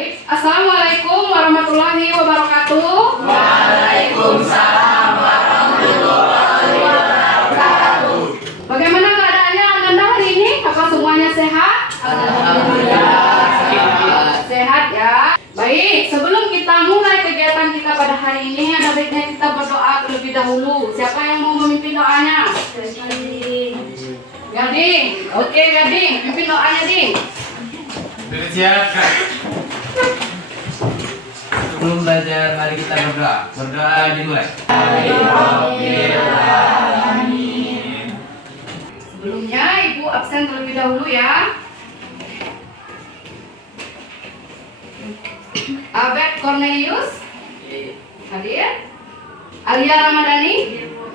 Baik, Assalamualaikum warahmatullahi wabarakatuh. Waalaikumsalam warahmatullahi wabarakatuh. Bagaimana keadaannya Ananda hari ini? Apa semuanya sehat? Alhamdulillah. Sehat ya. Baik, sebelum kita mulai kegiatan kita pada hari ini, ada baiknya kita berdoa terlebih dahulu. Siapa yang mau memimpin doanya? Gading. Oke, Gading. Pimpin doanya, Ding. Siap, Kak. Sebelum belajar, mari kita berdoa. Berdoa dimulai. Sebelumnya, Ibu absen terlebih dahulu ya. Abed Cornelius hadir. Alia Ramadhani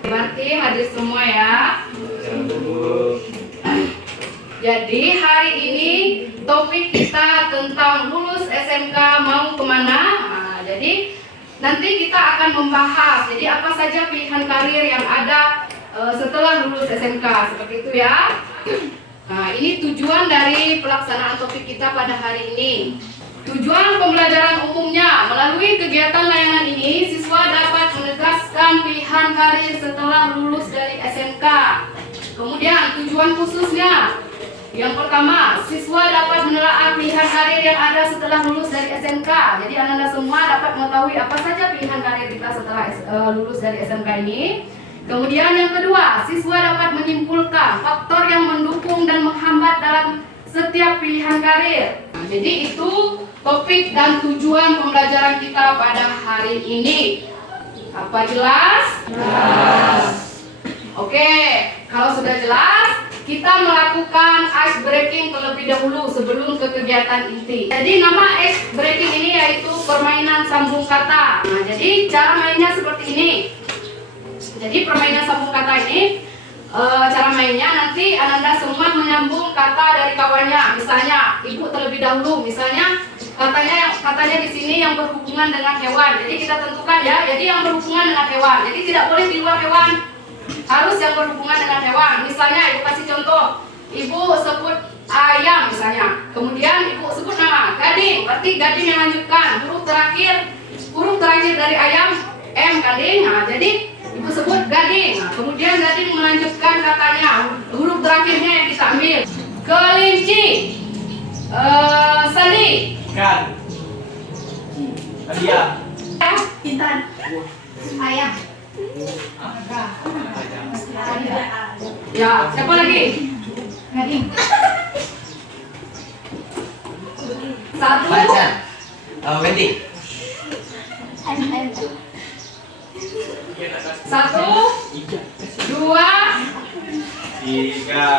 berarti hadir semua ya. Jadi hari ini topik kita tentang lulus SMK mau kemana. Jadi nanti kita akan membahas jadi apa saja pilihan karir yang ada setelah lulus SMK seperti itu ya. Nah, ini tujuan dari pelaksanaan topik kita pada hari ini. Tujuan pembelajaran umumnya, melalui kegiatan layanan ini, siswa dapat menegaskan pilihan karir setelah lulus dari SMK. Kemudian tujuan khususnya, yang pertama, siswa dapat menelaah pilihan karir yang ada setelah lulus dari SMK. Jadi Anda semua dapat mengetahui apa saja pilihan karir kita setelah lulus dari SMK ini. Kemudian yang kedua, siswa dapat menyimpulkan faktor yang mendukung dan menghambat dalam setiap pilihan karir. Nah, jadi itu topik dan tujuan pembelajaran kita pada hari ini. Apa jelas? Jelas. Oke, kalau sudah jelas, kita melakukan ice breaking terlebih dahulu sebelum ke kegiatan inti. Jadi nama ice breaking ini yaitu permainan sambung kata. Nah, jadi cara mainnya seperti ini. Jadi permainan sambung kata ini, cara mainnya nanti Ananda semua menyambung kata dari kawannya. Misalnya ibu terlebih dahulu, misalnya katanya di sini yang berhubungan dengan hewan. Jadi kita tentukan ya. Jadi yang berhubungan dengan hewan. Jadi tidak boleh di luar hewan. Harus yang berhubungan dengan hewan. Misalnya ibu kasih contoh, ibu sebut ayam misalnya. Kemudian ibu sebut nama gading. Berarti gading yang lanjutkan huruf terakhir dari ayam M gading. Nah, jadi ibu sebut gading. Nah, kemudian gading melanjutkan katanya huruf terakhirnya yang kita ambil. Kelinci, sandi, Kan. Dia. Intan, ayam. Ya, siapa lagi? Gading. Satu. Baca. Wendy. Satu, dua, tiga.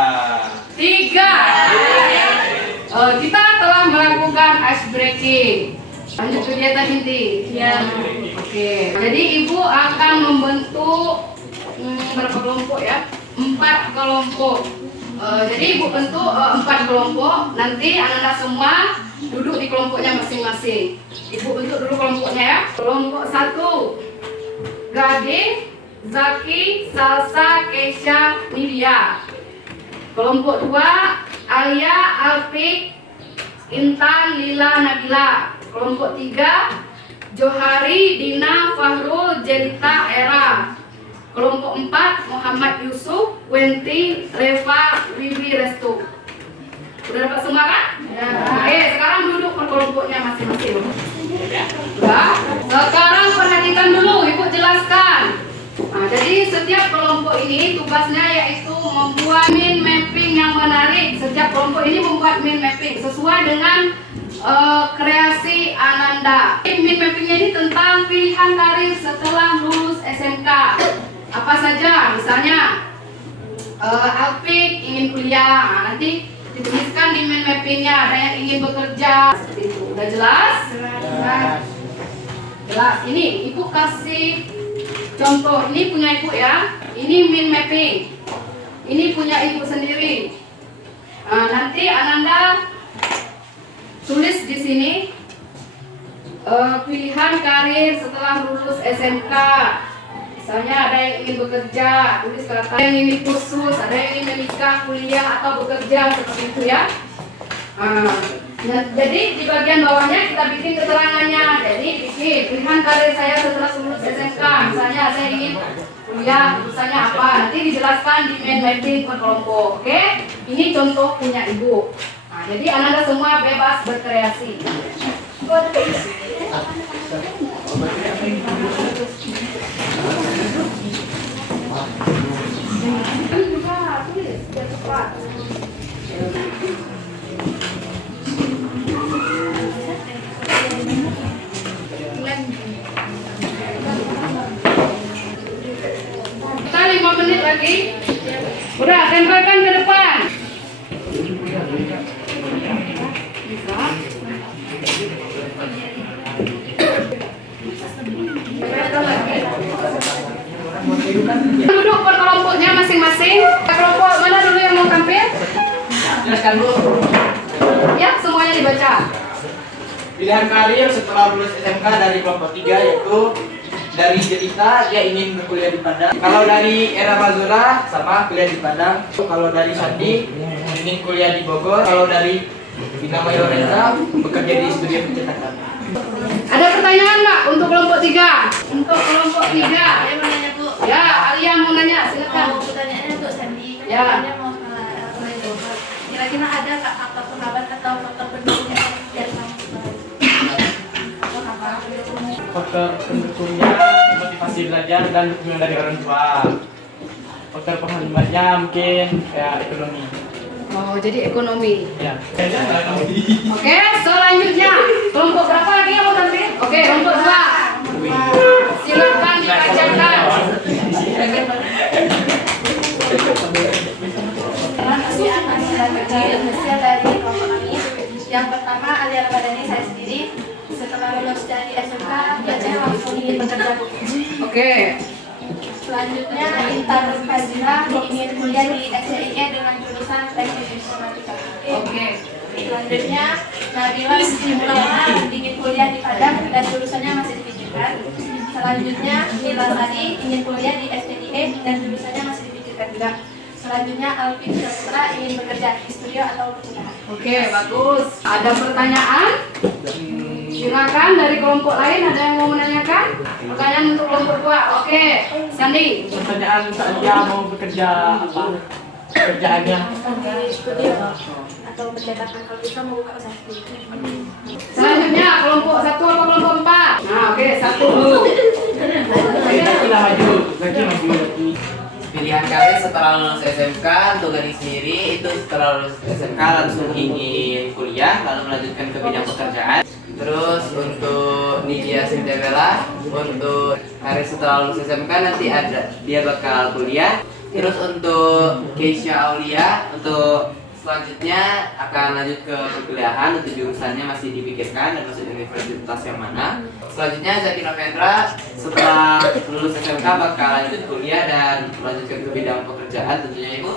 Kita telah melakukan ice breaking. Lanjut kegiatan inti. Ya. Oke. Jadi ibu akan membentuk berapa kelompok ya? 4 kelompok. Jadi ibu bentuk 4 kelompok. Nanti anak-anak semua duduk di kelompoknya masing-masing. Ibu bentuk dulu kelompoknya ya. Kelompok 1, Gading, Zaki, Salsa, Keisha, Nidia. Kelompok 2, Alia, Alfik, Intan, Lila, Nabila. Kelompok 3, Johari, Dina, Fahrul, Jelita, Era. Kelompok 4, Muhammad Yusuf, Wenti, Reva, Wiwi, Restu. Sudah dapat semua kan? Ya. Oke, sekarang duduk per kelompoknya masing-masing. Ya. Sekarang perhatikan dulu, ibu jelaskan. Nah, jadi setiap kelompok ini tugasnya yaitu membuat mind mapping yang menarik. Setiap kelompok ini membuat mind mapping sesuai dengan kreasi Ananda. Mind mappingnya ini tentang pilihan karir setelah lulus SMK. Apa saja? Misalnya Alfik ingin kuliah. Nah, nanti dituliskan di mind mappingnya. Ada yang ingin bekerja. Seperti itu. Udah jelas? Jelas. Jelas. Ini ibu kasih contoh. Ini punya ibu ya. Ini mind mapping. Ini punya ibu sendiri. Nah, nanti Ananda tulis di sini pilihan karir setelah lulus SMK. Misalnya ada yang ingin bekerja, tulis kata, ada yang ingin kursus, ada yang ingin menikah, kuliah atau bekerja seperti itu ya. Nah, jadi di bagian bawahnya kita bikin keterangannya. Jadi bikin pilihan karir saya setelah lulus SMK. Misalnya saya ingin kuliah, jurusannya apa? Nanti dijelaskan di main mapping per kelompok. Oke? Ini contoh punya ibu. Nah, jadi anak-anak semua bebas berkreasi. Ini juga tulis biar cepat. Kita 5 menit lagi. Udah, tempelkan ke depan. Bisa. Duduk per kelompoknya masing-masing. Kelompok mana dulu yang mau tampil? Jelaskan dulu. Ya, semuanya dibaca. Pilihan karir setelah lulus SMK dari kelompok 3 yaitu dari Jelita dia ingin berkuliah di Padang. Kalau dari Era Mazura sama kuliah di Padang. Kalau dari Sandi ingin kuliah di Bogor. Kalau dari Vina Mayoreza bekerja di studio pencetakan. Ada pertanyaan nggak untuk kelompok 3? Untuk kelompok 3. Saya mau nanya Bu. Ya, Alia mau nanya, silakan. Pertanyaannya untuk Sandi. Ya. Dia mau kuliah di Bogor. Kira-kira ada nggak faktor penghambat atau faktor pendukungnya biar sama sekolah? Atau apa? Faktor pendukungnya motivasi belajar dan dukungan dari orang tua. Faktor penghambatnya mungkin kayak ekonomi. Oh, jadi ekonomi. Ya. Oke, selanjutnya kelompok berapa lagi yang mau tampil? Oke, kelompok 2. Silakan dibacakan. Aliran kecil hasil dari kelompok kami. Yang pertama aliran Madani saya sendiri. Setelah lulus dari SMK, belajar langsung ingin bekerja. Oke. Selanjutnya Intan Fazila ingin kuliah di SCIE dengan jurusan Teknik Informatika. Oke. Selanjutnya Nabila Simulana ingin kuliah di Padang dan jurusannya masih dipikirkan. Selanjutnya Nila Sari ingin kuliah di SCIE dan jurusannya masih dipikirkan juga. Selanjutnya Alvin Saputra ingin bekerja di studio atau perusahaan. Oke, bagus. Ada pertanyaan? Silakan dari kelompok lain ada yang mau menanyakan? Pertanyaan untuk kelompok 2. Oke, Sandi. Pertanyaan untuk dia mau bekerja apa? Pekerjaannya. Di studio atau pencetakan kalau bisa mau buka usaha sendiri. Selanjutnya kelompok 1 apa kelompok 4? Nah, oke, 1 dulu. Lagi maju lagi. Pilihan karir setelah lulus SMK untuk gadis sendiri itu setelah lulus SMK langsung ingin kuliah lalu melanjutkan ke bidang pekerjaan. Terus untuk Nidia Sintabella untuk karir setelah lulus SMK nanti ada dia bakal kuliah. Terus untuk Keisha Aulia untuk selanjutnya akan lanjut ke perkuliahan untuk jurusannya masih dipikirkan dan masuk universitas yang mana. Selanjutnya Zaki Novendra setelah lulus SMK bakal lanjut kuliah dan melanjutkan ke bidang pekerjaan tentunya Ibu.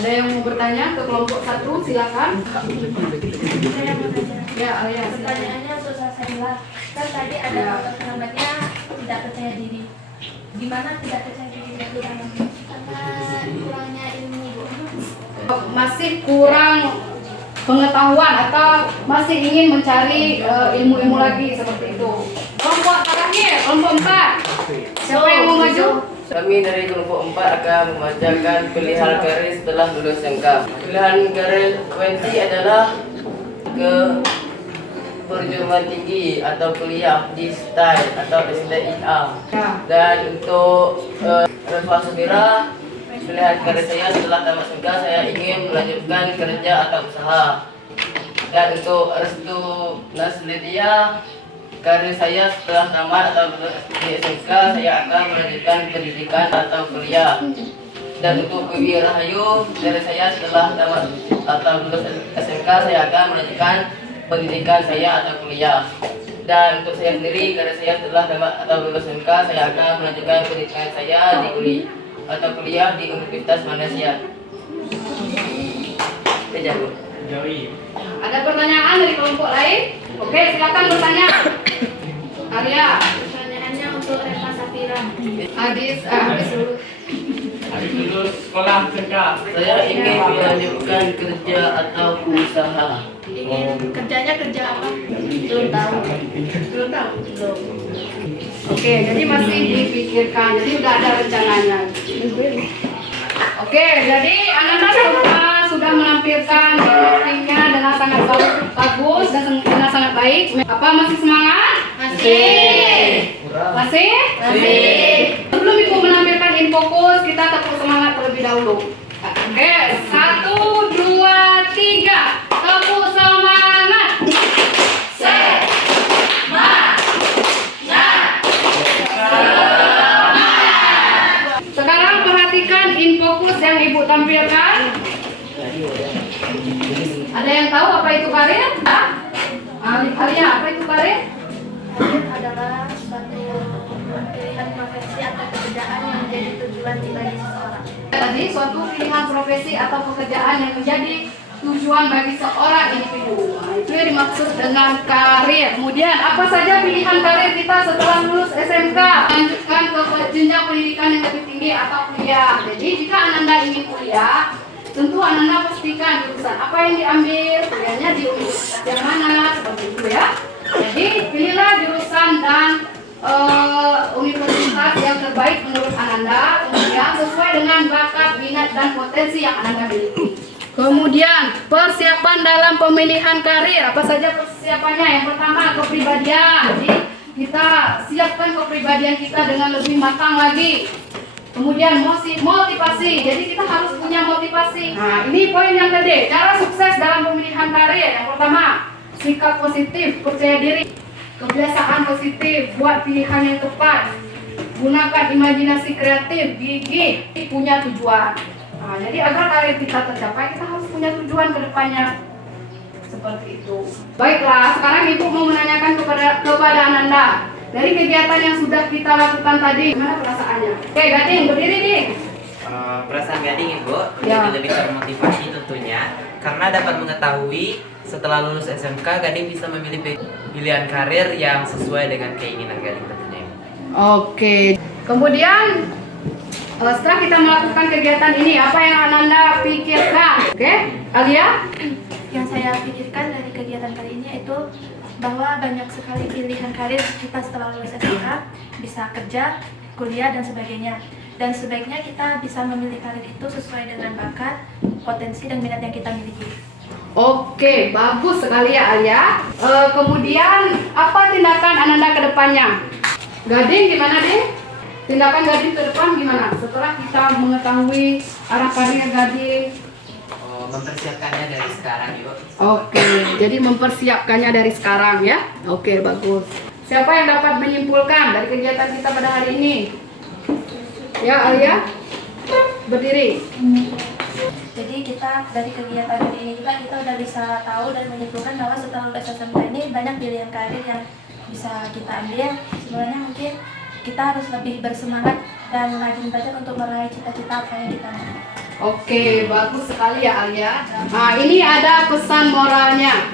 Ada yang mau bertanya ke kelompok 1? Silakan. Saya mau tanya. Ya, Alia. Silakan. Pertanyaannya untuk Sasila. Kan tadi ada faktor penghambatnya tidak percaya diri. Gimana tidak percaya diri itu namanya? Karena kurangnya ilmu Bu. Masih kurang pengetahuan atau masih ingin mencari ilmu-ilmu lagi seperti itu. Kelompok terakhir, kelompok 4. Siapa yang mau maju? Kami dari kelompok 4 akan membacakan pilihan karir setelah lulus SMK. Pilihan karir 20 adalah ke perguruan tinggi atau kuliah di STAI atau STIA. Ya. Dan untuk Reva Subira, pilihan karir saya setelah tamat SMK saya ingin melanjutkan kerja atau usaha. Dan untuk Restu Naslidia, karir saya setelah tamat atau lulus di SMK saya akan melanjutkan pendidikan atau kuliah. Dan untuk Wiwi Rahayu, karir saya setelah tamat atau lulus SMK saya akan melanjutkan pendidikan saya atau kuliah. Dan untuk saya sendiri, karir saya setelah tamat atau lulus SMK saya akan melanjutkan pendidikan saya di kuliah di Universitas Malaysia. Sekian, Bu. Ada pertanyaan dari kelompok lain? Oke, silakan bertanya. Arya. Pertanyaannya untuk Reva Safira. Habis dulu. Habis lulus sekolah SMK. Saya ingin melanjutkan kerja atau usaha. Ingin kerjanya kerja apa? Belum tahu. Belum tahu. Belum. Oke, jadi masih dipikirkan. Jadi udah ada rencananya. Oke, jadi anak-anak sudah menampilkan actingnya dengan sangat bagus dan dengan sangat baik. Apa masih semangat? Masih. Masih? Masih. Sebelum Ibu menampilkan infokus, kita tepuk semangat terlebih dahulu. Oke, 1, 2, 3. Tepuk semangat. Sekarang perhatikan infokus yang Ibu tampilkan. Ada yang tahu apa itu karir? Alia, apa itu karir? Karir adalah suatu pilihan profesi atau pekerjaan yang menjadi tujuan pribadi seseorang. Tadi suatu pilihan profesi atau pekerjaan yang menjadi tujuan bagi seorang individu. Nah, itu yang dimaksud dengan karir. Kemudian apa saja pilihan karir kita setelah lulus SMK? Lanjutkan ke jenjang pendidikan yang lebih tinggi atau kuliah. Jadi jika Ananda ingin kuliah, tentu Ananda pastikan jurusan apa yang diambil, kuliahnya di universitas yang mana, seperti itu ya. Jadi pilihlah jurusan dan universitas yang terbaik menurut Ananda, kemudian sesuai dengan bakat, minat, dan potensi yang Ananda miliki. Kemudian persiapan dalam pemilihan karir, apa saja persiapannya? Yang pertama kepribadian. Jadi kita siapkan kepribadian kita dengan lebih matang lagi. Kemudian motivasi. Jadi kita harus punya motivasi. Nah, ini poin yang kedua. Cara sukses dalam pemilihan karir. Yang pertama, sikap positif, percaya diri, kebiasaan positif, buat pilihan yang tepat, gunakan imajinasi kreatif, gigih, punya tujuan. Nah, jadi agar karir kita tercapai, kita harus punya tujuan ke depannya. Seperti itu. Baiklah, sekarang Ibu mau menanyakan kepada Ananda. Dari kegiatan yang sudah kita lakukan tadi, gimana perasaannya? Oke, Gading, berdiri, Ding. Perasaan Gading Ibu Ya. menjadi lebih termotivasi tentunya karena dapat mengetahui setelah lulus SMK Gading bisa memilih pilihan karir yang sesuai dengan keinginan Gading tentunya Ibu. Oke. Kemudian setelah kita melakukan kegiatan ini, apa yang Ananda pikirkan? Oke, Alia? Yang saya pikirkan dari kegiatan kali ini itu bahwa banyak sekali pilihan karir kita setelah lulus SMK, bisa kerja, kuliah, dan sebagainya. Dan sebaiknya kita bisa memilih karir itu sesuai dengan bakat, potensi, dan minat yang kita miliki. Oke, bagus sekali ya Alia. Kemudian apa tindakan Ananda ke depannya? Gading gimana Ding? Tindakan Gading ke depan gimana? Setelah kita mengetahui arah karir Gading. Mempersiapkannya dari sekarang Ibu. Oke, jadi mempersiapkannya dari sekarang ya. Oke, bagus. Siapa yang dapat menyimpulkan dari kegiatan kita pada hari ini? Ya, Alia? Berdiri. Jadi kita dari kegiatan hari ini juga kita udah bisa tahu dan menyimpulkan bahwa setelah lulus SMK ini banyak pilihan karir yang bisa kita ambil. Sebenarnya mungkin kita harus lebih bersemangat dan rajin belajar untuk meraih cita-cita apa yang kita mau. Oke, bagus sekali ya Alia. Nah, ini ada pesan moralnya.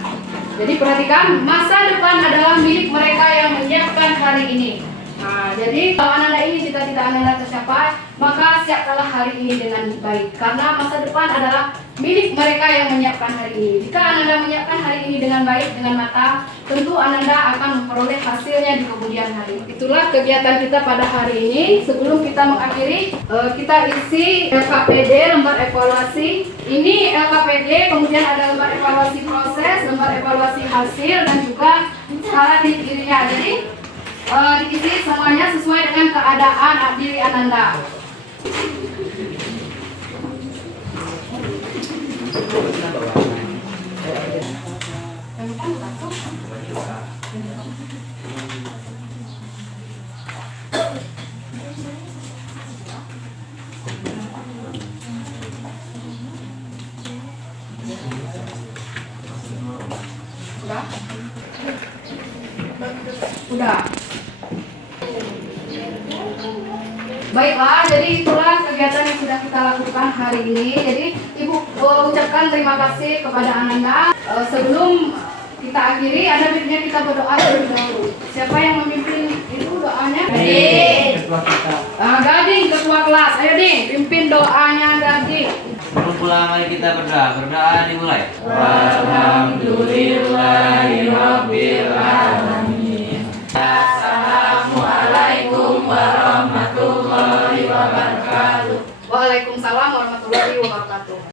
Jadi perhatikan, masa depan adalah milik mereka yang menyiapkan hari ini. Nah, jadi kalau Ananda ingin cita-cita Ananda tercapai, maka siapkanlah hari ini dengan baik. Karena masa depan adalah milik mereka yang menyiapkan hari ini. Jika Ananda menyiapkan hari ini dengan baik, dengan matang, tentu Ananda akan memperoleh hasilnya di kemudian hari. Itulah kegiatan kita pada hari ini. Sebelum kita mengakhiri, kita isi LKPD, lembar evaluasi. Ini LKPD, kemudian ada lembar evaluasi proses, lembar evaluasi hasil, dan juga syarat dirinya. Jadi diisi semuanya sesuai dengan keadaan diri Ananda. Udah. Baiklah, jadi itulah kegiatan yang sudah kita lakukan hari ini. Jadi Ibu ucapkan terima kasih kepada Ananda. Sebelum kita akhiri, ada baiknya kita berdoa terlebih dahulu. Siapa yang memimpin itu doanya? Gading. Gading ketua kelas. Ayo Ding, pimpin doanya Gading. Sebelum pulang mari kita berdoa. Berdoa dimulai. Alhamdulillah. warahmatullahi wabarakatuh. Waalaikumsalam warahmatullahi wabarakatuh.